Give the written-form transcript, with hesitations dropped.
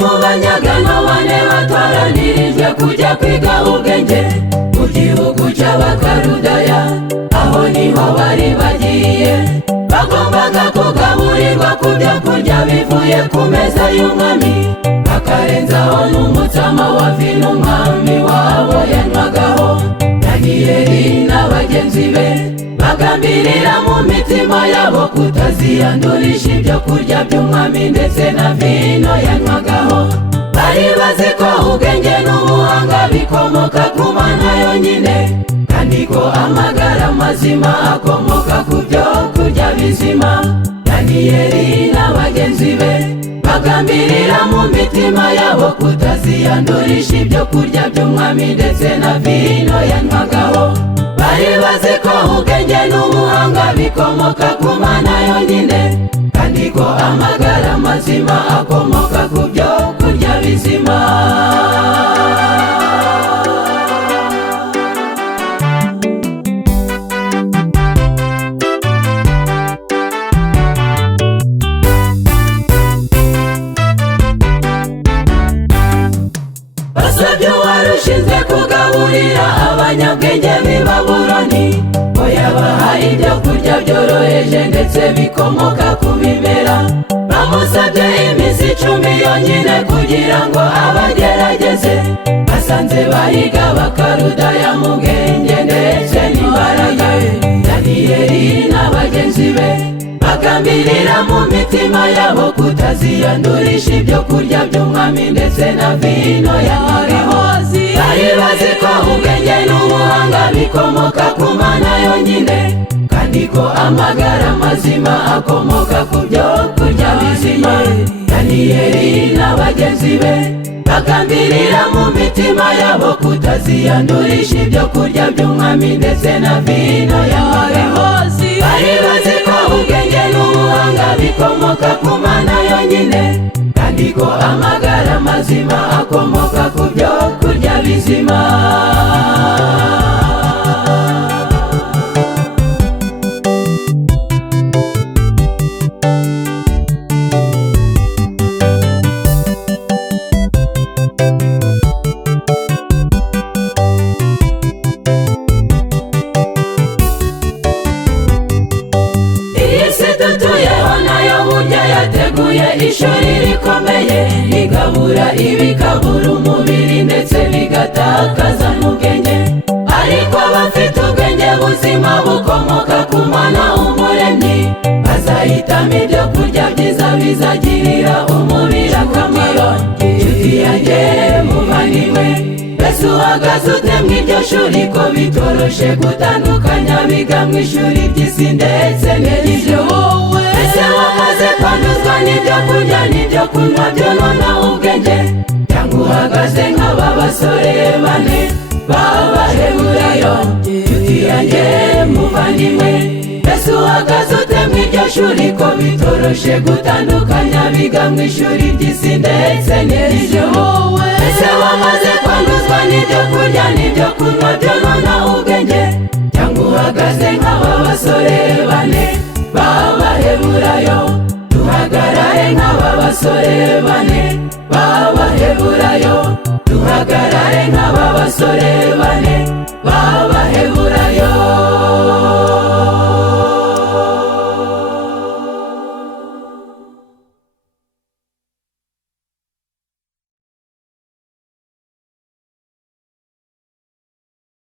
mu banyagano bane batwaranirijwe kujya kwiga ubwenge mu gihugu cy'abakarudaya. Aho niho bari bagiye, bagombaga kugaburirwa ku byo kurya bivuye ku meza y'umwami, bakarenzaho n'umutsama wa vino umwami wabo yanywagaho. Daniyeli na bagenzi be bagambirira mu mitima yabo kutaziyandurisha ibyo kurya by'umwami ndetse na vino yanywagaho. Bari bazi ko ubwenge n'ubuhanga bikomoka ku Mana yonyine, kandi ko amagara mazima akomoka ku byo kurya bizima. Daniyeli na bagenzi be bagambirira mu mitima yabo kutaziyandurisha ibyo kurya by'umwami ndetse na vino yanywagaho. Bari bazi ko ubwenge n'ubuhanga bikomoka ku Mana yonyine, kandi ko amagara mazima akomoka ku byo kurya bizima. Basabye uwari ushinzwe kugaburira abanyabwenge b'i Babuloni ko yabaha ibyo kurya byoroheje ndetse bikomoka ku bimera. Bamusabye iminsi 10 yonyine kugira ngo abagerageze. Basanze bahiga abakarudaya mu bwenge ndetse n'imbaraga. Daniyeli na bagenzi be bagambirira mu mitima yabo kutaziyandurisha ibyo kurya by'umwami ndetse na vino yanywagaho. Bari bazi ko ubwenge n'ubuhanga bikomoka ku Mana yonyine, kandi ko amagara mazima akomoka ku byo kurya bizima. Daniyeli na bagenzi be bagambirira mu mitima yabo kutaziyandurisha ibyo kurya by'umwami ndetse na vino yanywagaho. Bari bazi ko ubwenge n'ubuhanga bikomoka ku Mana yonyine, kandi ko amagara mazima akomoka ku byo kurya bizima. Ishuri rikomeye rigabura ibikabura umubiri ndetse bigatakaza n'ubwenge, ariko abafite ubwenge buzima bukomoka ku Mana umuremyi bazahitamo ibyo kurya byiza bizagirira umubiri akamaro. Nshuti yanjye muvandimwe, mbese uhagaze ute mu iryo shuri ko bitoroshe gutandukanya biga mu ishuri ry'isi ndetse n'iry'ijuru? Ese wamaze kwanduzwa n'ibyo kurya n'ibyo kunywa byonona ubwenge, cyangwa uhagaze nk'aba basore bane b'Abaheburayo? Nshuti yanjye muvandimwe, mbese uhagaze ute mu iryo shuri ko bitoroshe gutandukanya biga mu ishuri ry'isi ndetse n'iry'ijuru? Ese wamaze kwanduzwa n'ibyo kurya n'ibyo kunywa byonona ubwenge, cyangwa uhagaze nk'aba basore bane b'Abaheburayo? Duhagarare nk'aba basore bane b'Abaheburayo, duhagarare nk'aba basore bane